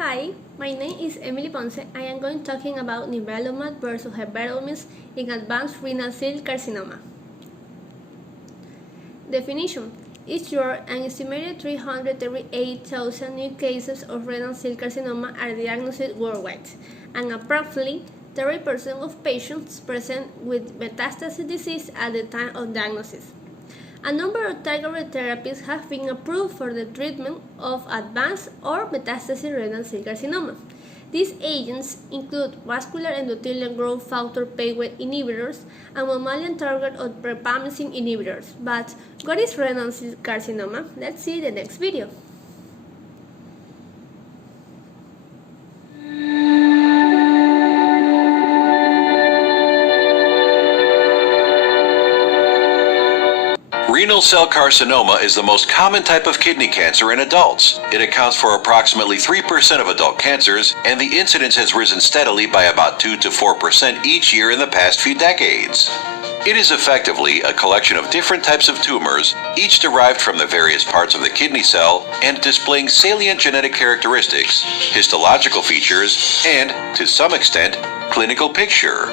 Hi, my name is Emily Ponce. I am going talking about Nivolumab versus Everolimus in advanced renal-cell carcinoma. Definition: each year, an estimated 338,000 new cases of renal cell carcinoma are diagnosed worldwide, and approximately 30% of patients present with metastatic disease at the time of diagnosis. A number of targeted therapies have been approved for the treatment of advanced or metastatic renal cell carcinoma. These agents include vascular endothelial growth factor pathway inhibitors and mammalian target or prepamycin inhibitors. But what is renal cell carcinoma? Let's see the next video. Renal cell carcinoma is the most common type of kidney cancer in adults. It accounts for approximately 3% of adult cancers, and the incidence has risen steadily by about 2 to 4% each year in the past few decades. It is effectively a collection of different types of tumors, each derived from the various parts of the kidney cell and displaying salient genetic characteristics, histological features, and, to some extent, clinical picture.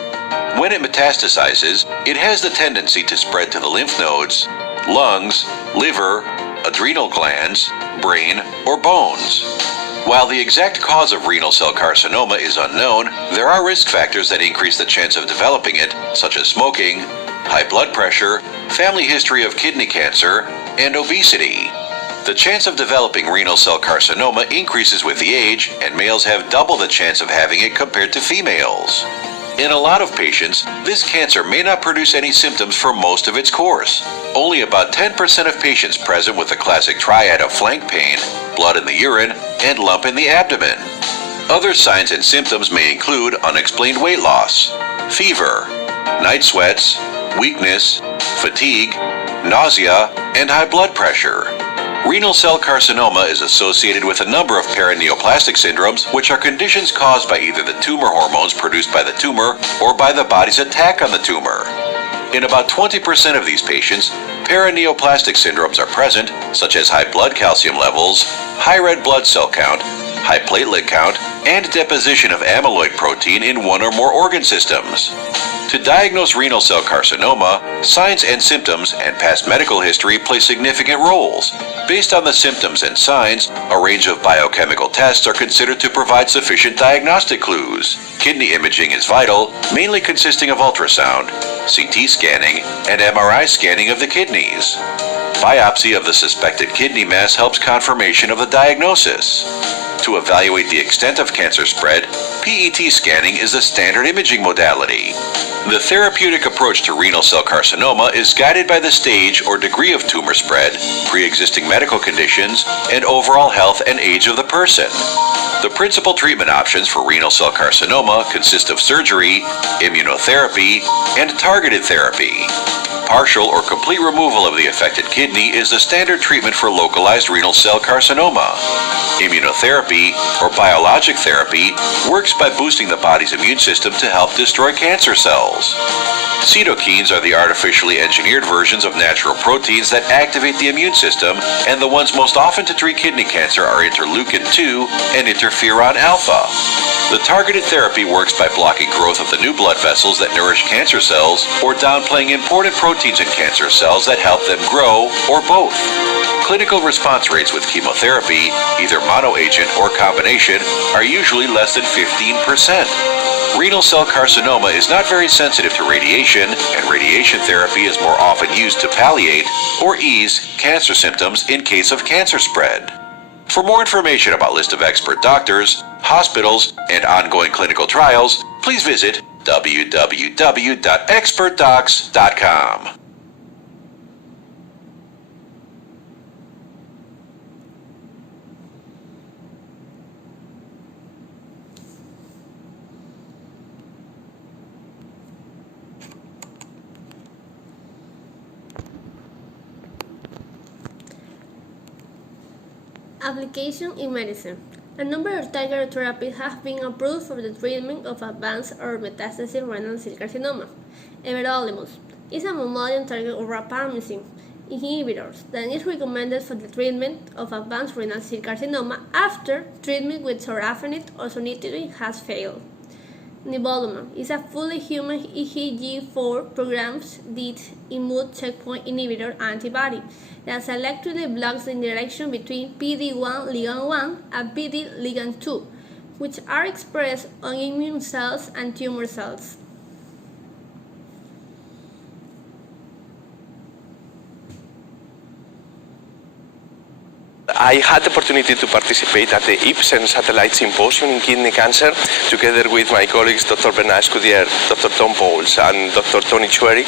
When it metastasizes, it has the tendency to spread to the lymph nodes, lungs, liver, adrenal glands, brain, or bones. While the exact cause of renal cell carcinoma is unknown, there are risk factors that increase the chance of developing it, such as smoking, high blood pressure, family history of kidney cancer, and obesity. The chance of developing renal cell carcinoma increases with the age, and males have double the chance of having it compared to females. In a lot of patients, this cancer may not produce any symptoms for most of its course. Only about 10% of patients present with the classic triad of flank pain, blood in the urine, and lump in the abdomen. Other signs and symptoms may include unexplained weight loss, fever, night sweats, weakness, fatigue, nausea, and high blood pressure. Renal cell carcinoma is associated with a number of paraneoplastic syndromes, which are conditions caused by either the tumor hormones produced by the tumor or by the body's attack on the tumor. In about 20% of these patients, paraneoplastic syndromes are present, such as high blood calcium levels, high red blood cell count, high platelet count, and deposition of amyloid protein in one or more organ systems. To diagnose renal cell carcinoma, signs and symptoms and past medical history play significant roles. Based on the symptoms and signs, a range of biochemical tests are considered to provide sufficient diagnostic clues. Kidney imaging is vital, mainly consisting of ultrasound, CT scanning, and MRI scanning of the kidneys. Biopsy of the suspected kidney mass helps confirmation of the diagnosis. To evaluate the extent of cancer spread, PET scanning is the standard imaging modality. The therapeutic approach to renal cell carcinoma is guided by the stage or degree of tumor spread, pre-existing medical conditions, and overall health and age of the person. The principal treatment options for renal cell carcinoma consist of surgery, immunotherapy, and targeted therapy. Partial or complete removal of the affected kidney is the standard treatment for localized renal cell carcinoma. Immunotherapy, or biologic therapy, works by boosting the body's immune system to help destroy cancer cells. Cytokines are the artificially engineered versions of natural proteins that activate the immune system, and the ones most often to treat kidney cancer are interleukin-2 and interferon alpha. The targeted therapy works by blocking growth of the new blood vessels that nourish cancer cells or downplaying important proteins in cancer cells that help them grow, or both. Clinical response rates with chemotherapy, either monoagent or combination, are usually less than 15%. Renal cell carcinoma is not very sensitive to radiation, and radiation therapy is more often used to palliate or ease cancer symptoms in case of cancer spread. For more information about list of expert doctors, hospitals, and ongoing clinical trials, please visit www.expertdocs.com. Application in medicine. A number of targeted therapies have been approved for the treatment of advanced or metastatic renal cell carcinoma. Everolimus is a mammalian target of rapamycin. inhibitors that is recommended for the treatment of advanced renal cell carcinoma after treatment with sorafenib or sunitinib has failed. Nivolumab is a fully human EGFR programmed immune checkpoint inhibitor antibody that selectively blocks the interaction between PD-1 ligand 1 and PD ligand 2, which are expressed on immune cells and tumor cells. I had the opportunity to participate at the Ipsen Satellite Symposium in Kidney Cancer, together with my colleagues Dr. Bernard Scudder, Dr. Tom Bowles, and Dr. Tony Chueri.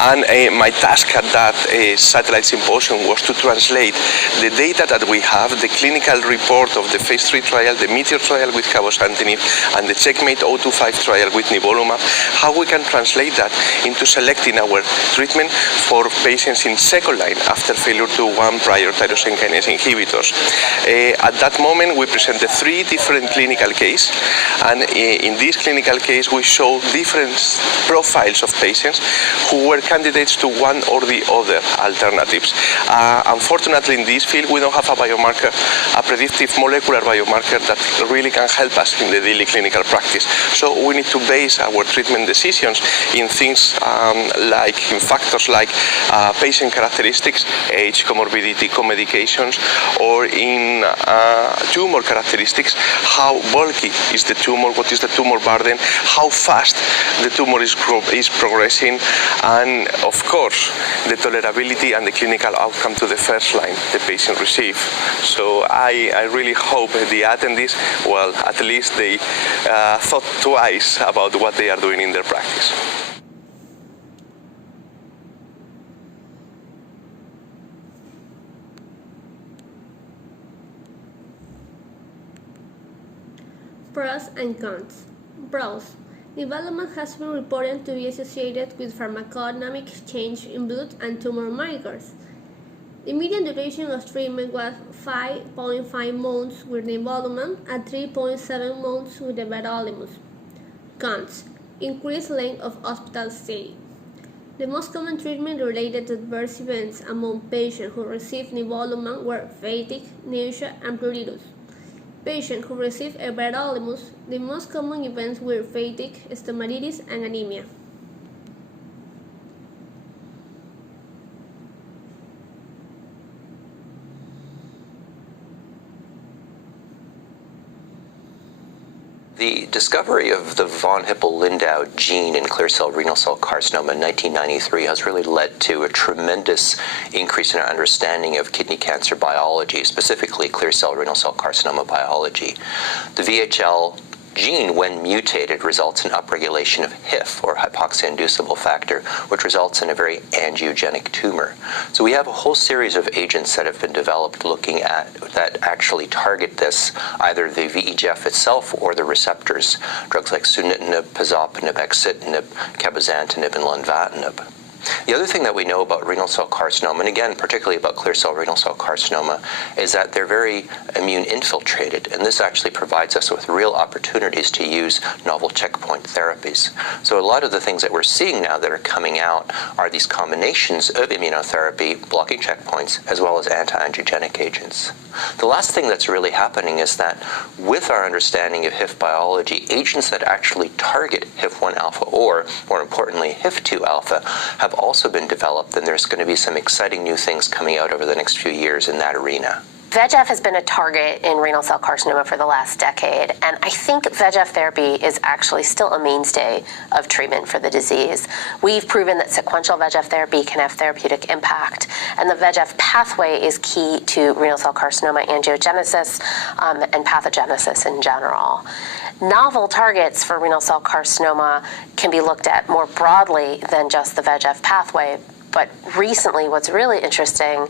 And my task at that Satellite Symposium was to translate the data that we have, the clinical report of the phase 3 trial, the Meteor trial with cabozantinib, and the Checkmate 025 trial with nivolumab, how we can translate that into selecting our treatment for patients in second line after failure to one prior tyrosine kinase inhibitor. At that moment, we presented 3 different clinical cases, and in this clinical case, we show different profiles of patients who were candidates to one or the other alternatives. Unfortunately, in this field, we don't have a biomarker, a predictive molecular biomarker that really can help us in the daily clinical practice. So we need to base our treatment decisions in things in factors like patient characteristics, age, comorbidity, co-medications, or in tumor characteristics, how bulky is the tumor, what is the tumor burden, how fast the tumor is progressing, and of course, the tolerability and the clinical outcome to the first line the patient receives. So I really hope the attendees, well, at least they thought twice about what they are doing in their practice. Pros and cons. Pros. Nivolumab has been reported to be associated with pharmacodynamic change in blood and tumor markers. The median duration of treatment was 5.5 months with nivolumab and 3.7 months with Everolimus. Cons. Increased length of hospital stay. The most common treatment-related adverse events among patients who received nivolumab were fatigue, nausea, and pruritus. Patients who received Everolimus, the most common events were fatigue, stomatitis, and anemia. The discovery of the von Hippel-Lindau gene in clear cell renal cell carcinoma in 1993 has really led to a tremendous increase in our understanding of kidney cancer biology, specifically clear cell renal cell carcinoma biology. The VHL gene, when mutated, results in upregulation of HIF, or hypoxia-inducible factor, which results in a very angiogenic tumor. So we have a whole series of agents that have been developed looking at that actually target this, either the VEGF itself or the receptors, drugs like sunitinib, pazopanib, axitinib, cabozantinib, and lenvatinib. The other thing that we know about renal cell carcinoma, and again, particularly about clear cell renal cell carcinoma, is that they're very immune infiltrated, and this actually provides us with real opportunities to use novel checkpoint therapies. So a lot of the things that we're seeing now that are coming out are these combinations of immunotherapy, blocking checkpoints, as well as anti-angiogenic agents. The last thing that's really happening is that with our understanding of HIF biology, agents that actually target HIF-1 alpha, or more importantly, HIF-2 alpha, have also been developed, and there's going to be some exciting new things coming out over the next few years in that arena. VEGF has been a target in renal cell carcinoma for the last decade, and I think VEGF therapy is actually still a mainstay of treatment for the disease. We've proven that sequential VEGF therapy can have therapeutic impact, and the VEGF pathway is key to renal cell carcinoma angiogenesis and pathogenesis in general. Novel targets for renal cell carcinoma can be looked at more broadly than just the VEGF pathway. But recently, what's really interesting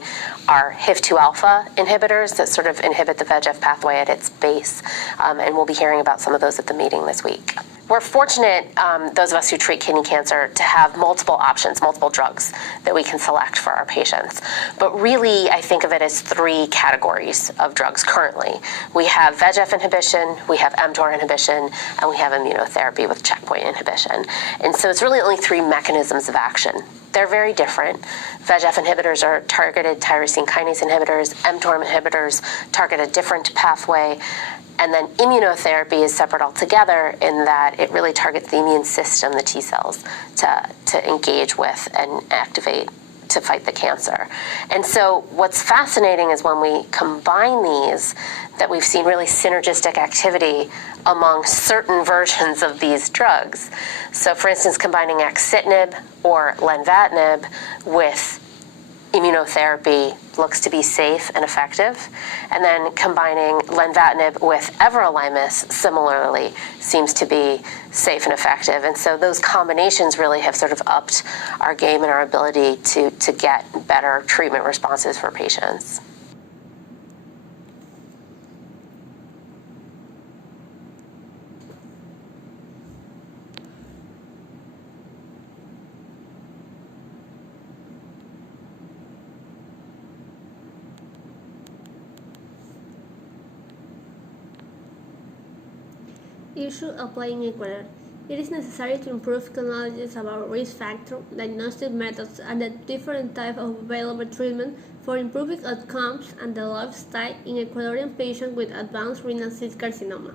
are HIF-2 alpha inhibitors that sort of inhibit the VEGF pathway at its base, and we'll be hearing about some of those at the meeting this week. We're fortunate, those of us who treat kidney cancer, to have multiple options, multiple drugs that we can select for our patients. But really, I think of it as 3 categories of drugs currently. We have VEGF inhibition, we have mTOR inhibition, and we have immunotherapy with checkpoint inhibition. And so it's really only 3 mechanisms of action. they're very different. VEGF inhibitors are targeted tyrosine kinase inhibitors. mTOR inhibitors target a different pathway. And then immunotherapy is separate altogether in that it really targets the immune system, the T cells, to engage with and activate to fight the cancer. And so what's fascinating is when we combine these, that we've seen really synergistic activity among certain versions of these drugs. So for instance, combining axitinib or lenvatinib with immunotherapy looks to be safe and effective. And then combining lenvatinib with everolimus similarly seems to be safe and effective. And so those combinations really have sort of upped our game and our ability to get better treatment responses for patients. Issue applying Equator. It is necessary to improve knowledge about risk factors, diagnostic methods, and the different types of available treatment for improving outcomes and the lifestyle in Ecuadorian patients with advanced renal cell carcinoma.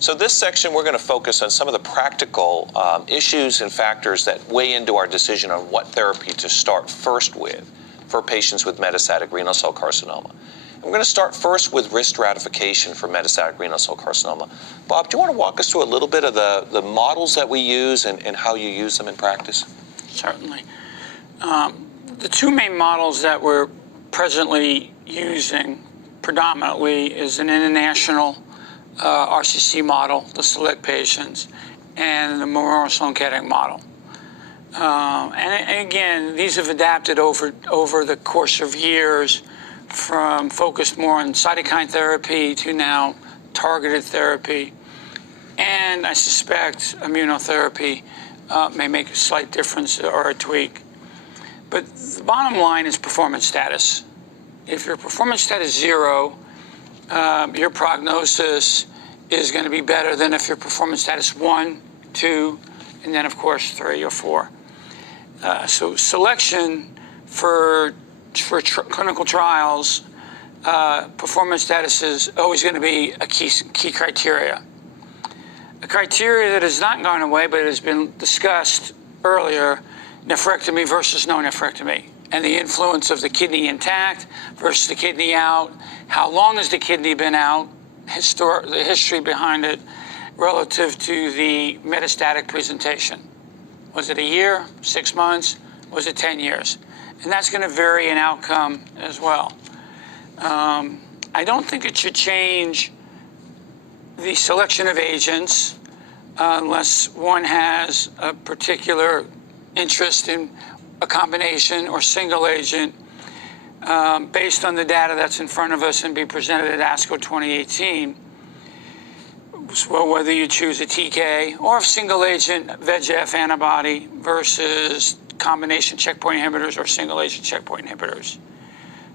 So this section, we're going to focus on some of the practical issues and factors that weigh into our decision on what therapy to start first with for patients with metastatic renal cell carcinoma. And we're going to start first with risk stratification for metastatic renal cell carcinoma. Bob, do you want to walk us through a little bit of the models that we use and how you use them in practice? Certainly. The two main models that we're presently using predominantly is an international RCC model to select patients, and the Memorial Sloan Kettering model. And again, these have adapted over the course of years from focused more on cytokine therapy to now targeted therapy. And I suspect immunotherapy may make a slight difference or a tweak. But the bottom line is performance status. If your performance status 0, your prognosis is going to be better than if your performance status 1, 2, and then of course 3 or 4. So selection for clinical trials, performance status is always going to be a key criteria. A criteria that has not gone away, but it has been discussed earlier, nephrectomy versus no nephrectomy, and the influence of the kidney intact versus the kidney out. How long has the kidney been out? The history behind it relative to the metastatic presentation. Was it a year, 6 months? Was it 10 years? And that's going to vary in outcome as well. I don't think it should change the selection of agents unless one has a particular interest in a combination or single agent based on the data that's in front of us and be presented at ASCO 2018. So whether you choose a TK or a single agent VEGF antibody versus combination checkpoint inhibitors or single agent checkpoint inhibitors.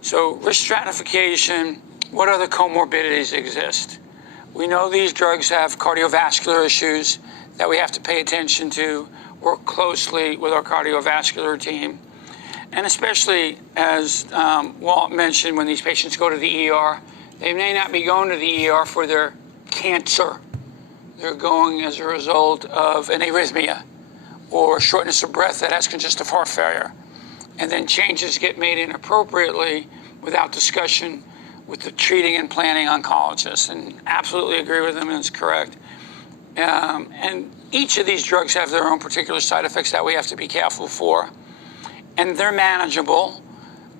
So risk stratification, what other comorbidities exist? We know these drugs have cardiovascular issues that we have to pay attention to, work closely with our cardiovascular team. And especially, as Walt mentioned, when these patients go to the ER, they may not be going to the ER for their cancer. They're going as a result of an arrhythmia or shortness of breath that has congestive heart failure. And then changes get made inappropriately without discussion with the treating and planning oncologist. And absolutely agree with them, and it's correct. And each of these drugs have their own particular side effects that we have to be careful for. And they're manageable,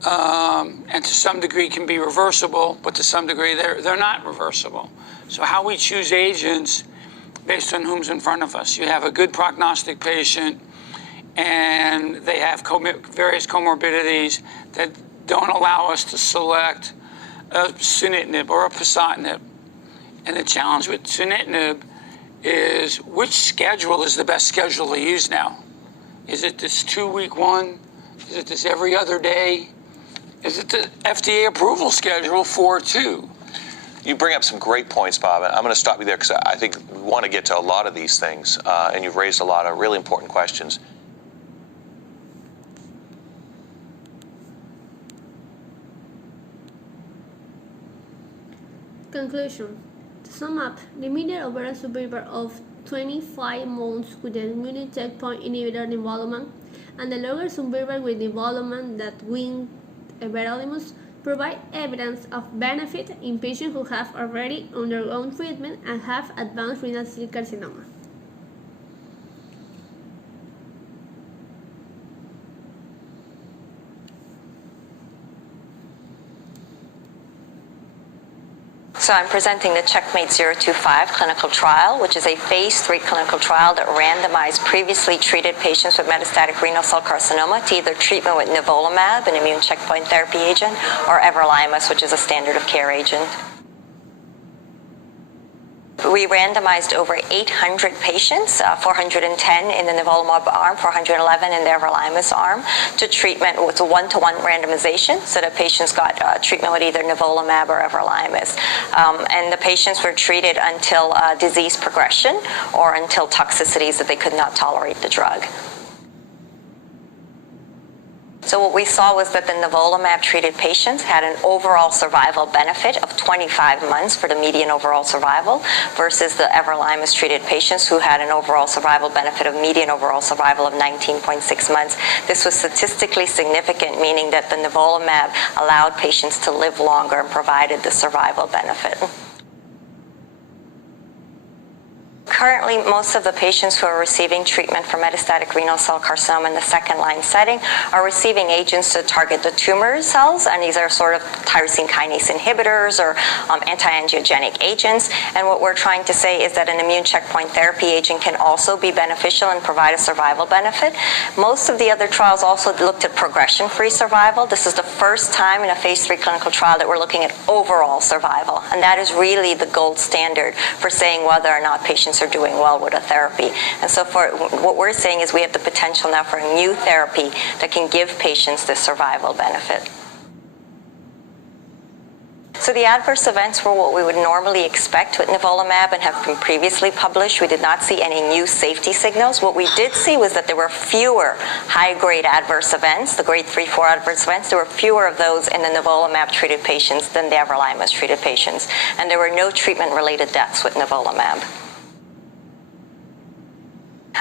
and to some degree can be reversible, but to some degree they're not reversible. So how we choose agents based on whom's in front of us. You have a good prognostic patient, and they have various comorbidities that don't allow us to select a sunitinib or a pasatinib. And the challenge with sunitinib is which schedule is the best schedule to use now? Is it this 2-week one? Is it this every other day? Is it the FDA approval schedule 4-2? You bring up some great points, Bob, and I'm going to stop you there because I think we want to get to a lot of these things, and you've raised a lot of really important questions. Conclusion. To sum up, the median overall survival of 25 months with the immune checkpoint inhibitor nivolumab and the longer survival with nivolumab that with Everolimus provide evidence of benefit in patients who have already undergone treatment and have advanced renal cell carcinoma. So I'm presenting the Checkmate 025 clinical trial, which is a phase 3 clinical trial that randomized previously treated patients with metastatic renal cell carcinoma to either treatment with nivolumab, an immune checkpoint therapy agent, or Everolimus, which is a standard of care agent. We randomized over 800 patients, 410 in the nivolumab arm, 411 in the Everolimus arm, to treatment with a 1-to-1 randomization, so that patients got treatment with either nivolumab or Everolimus. And the patients were treated until disease progression or until toxicities that they could not tolerate the drug. So what we saw was that the nivolumab-treated patients had an overall survival benefit of 25 months for the median overall survival versus the Everolimus-treated patients who had an overall survival benefit of median overall survival of 19.6 months. This was statistically significant, meaning that the nivolumab allowed patients to live longer and provided the survival benefit. Currently, most of the patients who are receiving treatment for metastatic renal cell carcinoma in the second-line setting are receiving agents to target the tumor cells, and these are sort of tyrosine kinase inhibitors or anti-angiogenic agents. And what we're trying to say is that an immune checkpoint therapy agent can also be beneficial and provide a survival benefit. Most of the other trials also looked at progression-free survival. This is the first time in a phase 3 clinical trial that we're looking at overall survival, and that is really the gold standard for saying whether or not patients are doing well with a therapy. And so for what we're saying is we have the potential now for a new therapy that can give patients this survival benefit. So the adverse events were what we would normally expect with nivolumab and have been previously published. We did not see any new safety signals. What we did see was that there were fewer high-grade adverse events, the grade 3-4 adverse events. There were fewer of those in the nivolumab-treated patients than the Everolimus-treated patients. And there were no treatment-related deaths with nivolumab.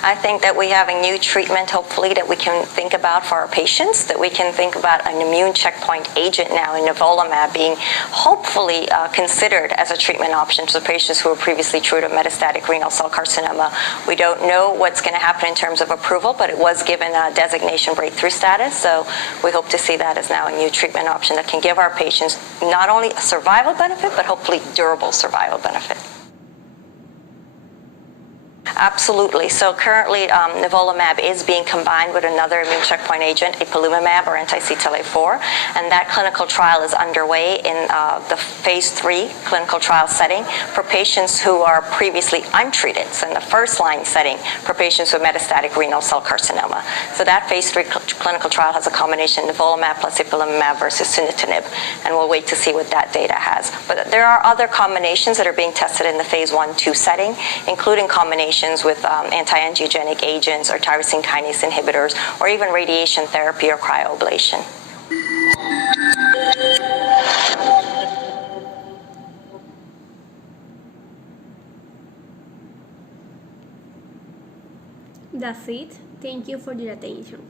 I think that we have a new treatment, hopefully, that we can think about for our patients, that we can think about an immune checkpoint agent now in nivolumab being hopefully considered as a treatment option for patients who were previously treated with metastatic renal cell carcinoma. We don't know what's going to happen in terms of approval, but it was given a designation breakthrough status, so we hope to see that as now a new treatment option that can give our patients not only a survival benefit, but hopefully durable survival benefit. Absolutely. So currently, nivolumab is being combined with another immune checkpoint agent, ipilimumab or anti-CTLA-4, and that clinical trial is underway in the phase 3 clinical trial setting for patients who are previously untreated, so in the first-line setting for patients with metastatic renal cell carcinoma. So that phase 3 clinical trial has a combination of nivolumab plus ipilimumab versus sunitinib, and we'll wait to see what that data has. But there are other combinations that are being tested in the phase 1-2 setting, including combinations with anti-angiogenic agents or tyrosine kinase inhibitors, or even radiation therapy or cryoablation. That's it. Thank you for your attention.